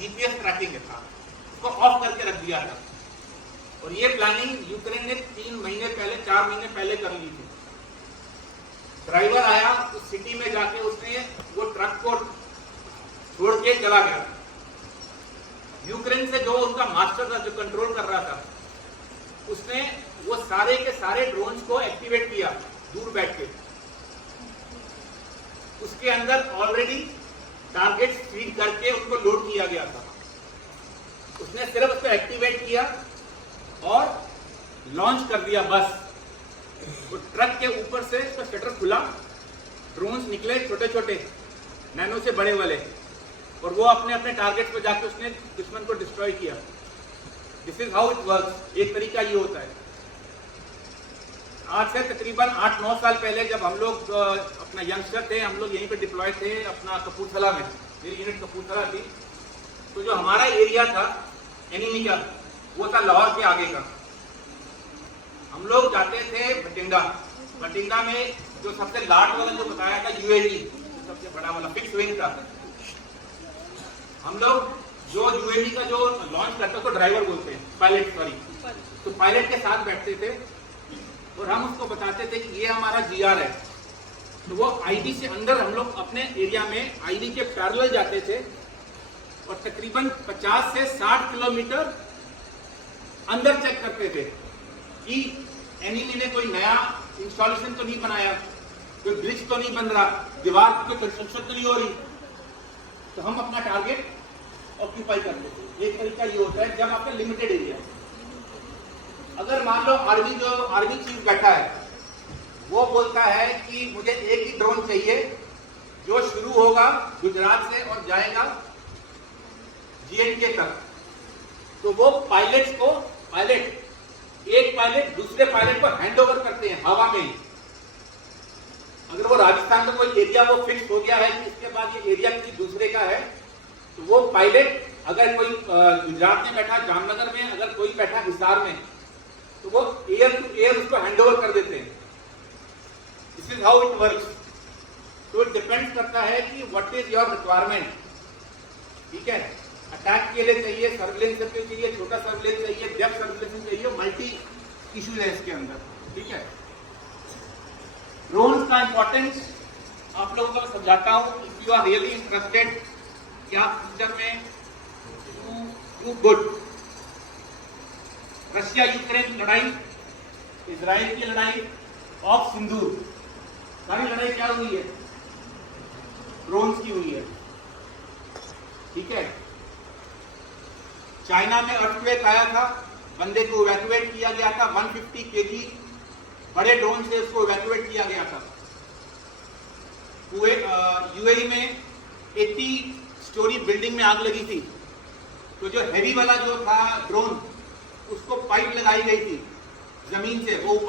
GPS tracking था, उसको of करके रख दिया था। और ये प्लानिंग यूक्रेन ने 3 महीने पहले 4 महीने पहले कर ली थी। ड्राइवर आया उस सिटी में जाके उसने वो ट्रक को छोड़ के चला गया। यूक्रेन से जो उनका मास्टर था, जो कंट्रोल कर रहा था, उसने वो सारे के सारे ड्रोन्स को एक्टिवेट किया दूर बैठ के। उसके अंदर ऑलरेडी टारगेट फीड करके उसको लोड किया गया था। उसने सिर्फ उसको एक्टिवेट किया और लॉन्च कर दिया बस। तो ट्रक के ऊपर से उसका शटर खुला, ड्रोन्स निकले छोटे छोटे, नैनो से बड़े वाले, और वो अपने अपने टारगेट पर जाके उसने दुश्मन को डिस्ट्रॉय किया। This is how it works. एक तरीका ये होता है। आज से तकरीबन 8-9 साल पहले जब हम लोग अपना यंगस्टर थे, हम लोग यहीं पे डिप्लॉय थे अपना कपूरथला में, मेरी यूनिट कपूरथला थी। तो जो हमारा एरिया था एनिमी का, वो था लाहौर के आगे का। हम लोग जाते थे भटिंडा में जो सबसे लार्ज वाला जो बताया था यूएवी, सबसे बड़ा वाला फिक्स विंग था। हम लोग जो यूएवी का जो लॉन्च करता है तो ड्राइवर बोलते हैं, पायलट, सॉरी, तो पायलट के साथ बैठते थे और हम उसको बताते थे कि ये हमारा जीआर है। तो वो आईडी से अंदर हम लोग अपने एरिया में आईडी के पैरेलल जाते थे और तकरीबन 50 से 60 किलोमीटर अंदर चेक करते थे कि एनिमी ने कोई नया इंस्टॉलेशन तो नहीं बनाया, कोई ब्रिज तो नहीं बन रहा, दीवार की कोई कंस्ट्रक्शन तो नहीं हो रही। तो हम अपना टारगेट ऑक्यूपाई कर लेते हैं। एक तरीका ये होता है जब आपका लिमिटेड एरिया। अगर मान लो आर्मी चीफ बैठा है, वो बोलता है कि मुझे एक ही ड्रोन चाहिए जो शुरू होगा गुजरात से और जाएगा जीएनके तक, तो वो एक पायलट दूसरे पायलट को हैंड ओवर करते हैं हवा में ही। अगर वो राजस्थान का कोई एरिया वो फिक्स हो गया है कि इसके बाद ये एरिया किसी दूसरे का है, तो वो पायलट अगर कोई गुजरात में बैठा, जामनगर में, अगर कोई बैठा हिसार में, तो वो एयर टू एयर उसको हैंड ओवर कर देते हैं। This is how it works. तो इट डिपेंड करता है कि व्हाट इज योर रिक्वायरमेंट। ठीक है, अटैक के लिए चाहिए, सर्विलेंस के लिए चाहिए, छोटा सर्विलेंस चाहिए, डेप्थ सर्विलेंस चाहिए, मल्टी इश्यूज है इसके अंदर। ठीक है, ड्रोन्स का इंपॉर्टेंस आप लोगों को मैं समझाता हूं। If you are really interested क्या फ्यूचर में डू गुड। रशिया यूक्रेन लड़ाई, इजराइल की लड़ाई, ऑफ सिंदूर, सारी लड़ाई क्या हुई है? ड्रोन्स की हुई है। ठीक है, चाइना में अर्थक्वेक आया था, बंदे को इवैक्यूएट किया गया था, 150 केजी बड़े ड्रोन से उसको इवैक्यूएट किया गया था। यूएई में 80 स्टोरी बिल्डिंग में आग लगी थी, तो जो हैवी वाला जो था ड्रोन, उसको पाइप लगाई गई थी जमीन से, वो ऊपर